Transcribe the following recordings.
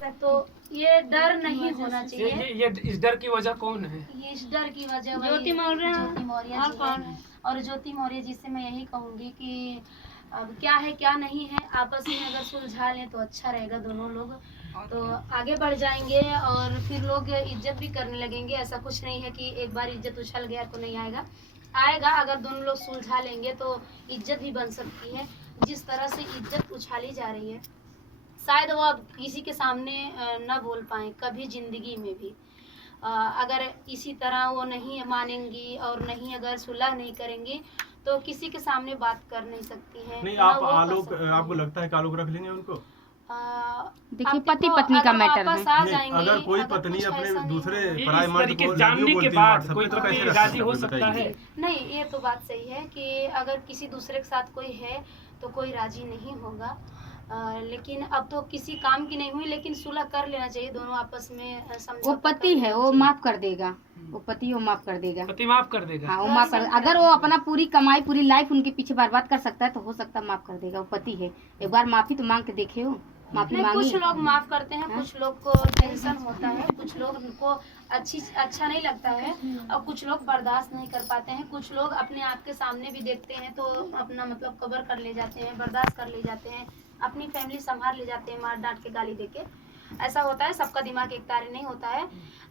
तो ये डर नहीं होना चाहिए। ये इस डर की वजह कौन है? ये इस डर की वजह ज्योति मौर्य जी है। और ज्योति मौर्य जी से मैं यही कहूँगी कि अब क्या है क्या नहीं है, आपस में अगर सुलझा लें तो अच्छा रहेगा। दोनों लोग तो आगे बढ़ जाएंगे और फिर लोग इज्जत भी करने लगेंगे। ऐसा कुछ नहीं है कि एक बार इज्जत उछल गया तो नहीं आएगा, आएगा। अगर दोनों लोग सुलझा लेंगे तो इज्जत भी बन सकती है। जिस तरह से इज्जत उछाली जा रही है, शायद वो अब किसी के सामने न बोल पाए कभी जिंदगी में भी। अगर इसी तरह वो नहीं मानेंगी और नहीं अगर सुलह नहीं करेंगी तो किसी के सामने बात कर नहीं सकती हैं। नहीं, आप आलोक, आपको लगता है कि आलोक रख लेंगे उनको? देखिए पति पत्नी का मैटर है। नहीं, अगर कोई पत्नी अपने दूसरे पराये मर्द को जानने के बाद कोई तो कैसे राजी हो सकता है? नहीं, ये तो बात सही है कि अगर किसी दूसरे के साथ कोई है तो कोई राजी नहीं होगा। लेकिन अब तो किसी काम की नहीं हुई, लेकिन सुलह कर लेना चाहिए दोनों आपस में। वो पति है, वो माफ कर देगा, वो पति वो माफ कर देगा, पति माफ कर देगा। हाँ वो माफ कर, अगर वो अपना पूरी कमाई पूरी लाइफ उनके पीछे बर्बाद कर सकता है तो हो सकता है माफ कर देगा। वो पति है, एक बार माफी तो मांग के देखे हो, माफी मांगी। कुछ लोग माफ करते हैं, कुछ लोग को टेंशन होता है, कुछ लोग को अच्छा नहीं लगता है और कुछ लोग बर्दाश्त नहीं कर पाते हैं। कुछ लोग अपने आप के सामने भी देखते हैं तो अपना मतलब कवर कर ले जाते हैं, बर्दाश्त कर ले जाते हैं, अपनी फैमिली संभाल ले जाते हैं मार डांट के गाली देके। ऐसा होता है, सबका दिमाग एक तारे नहीं होता है।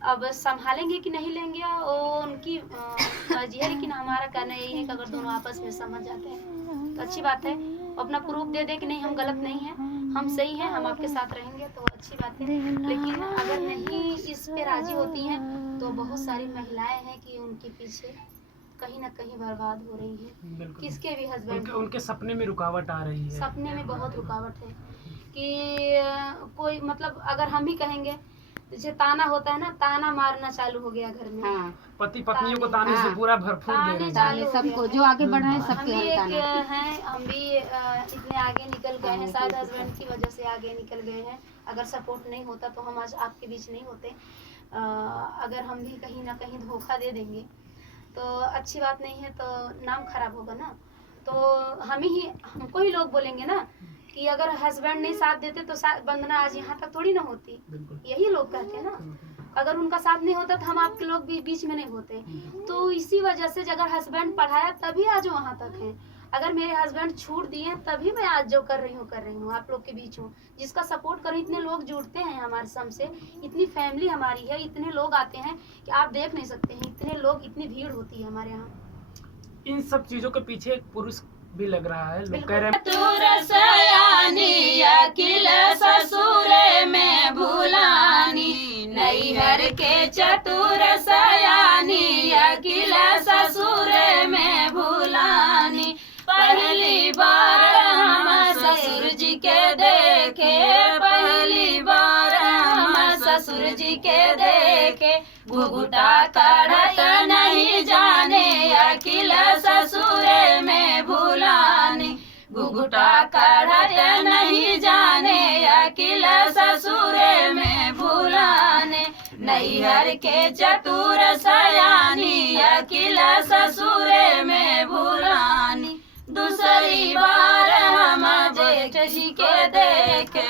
अब संभालेंगे कि नहीं लेंगे वो उनकी मर्जी है, लेकिन हमारा कहना यही है कि अगर दोनों आपस में समझ जाते हैं तो अच्छी बात है। अपना प्रूफ दे दे कि नहीं हम गलत नहीं हैं, हम सही हैं, हम आपके साथ रहेंगे तो अच्छी बात है। लेकिन अगर नहीं इस पे राजी होती हैं तो बहुत सारी महिलाएं हैं कि उनके पीछे कहीं ना कहीं बर्बाद हो रही हैं। किसके भी हस्बैंड उनके सपने में रुकावट आ रही है, सपने में बहुत रुकावट है कि कोई मतलब अगर हम ही कहेंगे, जैसे ताना होता है ना, ताना मारना चालू हो गया घर में। हाँ। पति पत्नियों को ताने से पूरा भरपूर दे रहे हैं। सबको जो आगे बढ़ रहे हैं सबके हम भी इतने आगे निकल गए हैं, शायद हस्बैंड की वजह से आगे निकल गए हैं। अगर सपोर्ट नहीं होता तो हम आज आपके बीच नहीं होते। अगर हम भी कहीं ना कहीं धोखा दे देंगे तो अच्छी बात नहीं है, तो नाम खराब होगा ना। तो हमको ही लोग बोलेंगे ना कि अगर हस्बैंड नहीं साथ देते तो वंदना आज यहाँ तक थोड़ी ना होती। यही लोग कहते हैं ना, अगर उनका साथ नहीं होता तो हम आपके लोग भी बीच में नहीं होते। तो इसी वजह से अगर हस्बैंड पढ़ाया तभी आज वहाँ तक है। अगर मेरे हस्बैंड छूट दिए तभी मैं आज जो कर रही हूँ आप लोग के बीच हूँ, जिसका सपोर्ट करूँ। इतने लोग जुड़ते हैं हमारे सम से, इतनी फैमिली हमारी है, इतने लोग आते हैं कि आप देख नहीं सकते हैं। इतने लोग, इतनी भीड़ होती है हमारे यहाँ। इन सब चीजों के पीछे एक पुरुष भी लग रहा है। लोग कह रहे हैं ससुर में भूलानी, नैहर के चतुर सयानी अकिल ससुर में भूलानी। पहली बार हम ससुर जी के देखे, पहली बार हम ससुर जी के देखे। घुघुटा काढ़त नहीं जाने अकिल ससुर में भूलानी, घुघुटा काढ़त नहीं जाने अकिल ससुर में भूलाने। नैहर के चतुर सयानी अकिल ससुर में भूलानी। दूसरी बार हम जेठ जी के देखे,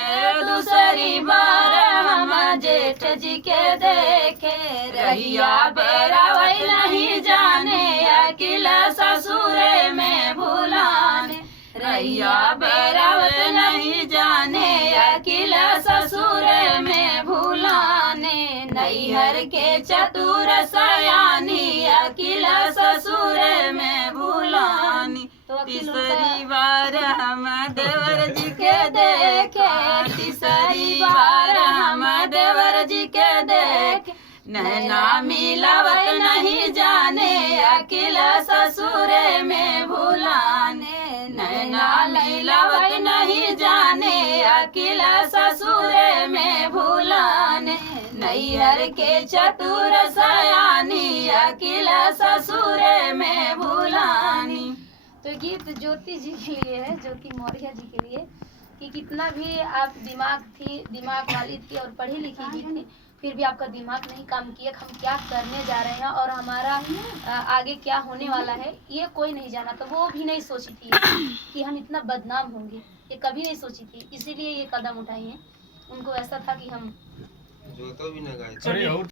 दूसरी बार हम जेठ जी के देखे। रहिया बेरा वही नहीं जाने अकिल ससुर में भूलाने, रहिया बेरा वही नहीं जाने अकिल ससुर में भूलाने। नैहर के चतुर सयानी अकिल ससुर में भूलानी। तीसरी बार हम देवर जी के देखे, तीसरी बार हम देवर जी के देखे। नैना मिलावत नहीं जाने अकिल ससुर में भूलाने, नैना मिलावत नहीं जाने अकिल ससुर में भूलाने। नैहर के चतुर सयानी अकिल ससुर में भूलानी। तो गीत ज्योति जी के लिए है, ज्योति मौर्य जी के लिए, कि कितना भी आप दिमाग वाली थी और पढ़ी लिखी भी थी, फिर भी आपका दिमाग नहीं काम किया। हम क्या करने जा रहे हैं और हमारा आगे क्या होने वाला है ये कोई नहीं जाना था। वो भी नहीं सोची थी कि हम इतना बदनाम होंगे, ये कभी नहीं सोची थी, इसीलिए ये कदम उठाई है। उनको ऐसा था कि हम अरे और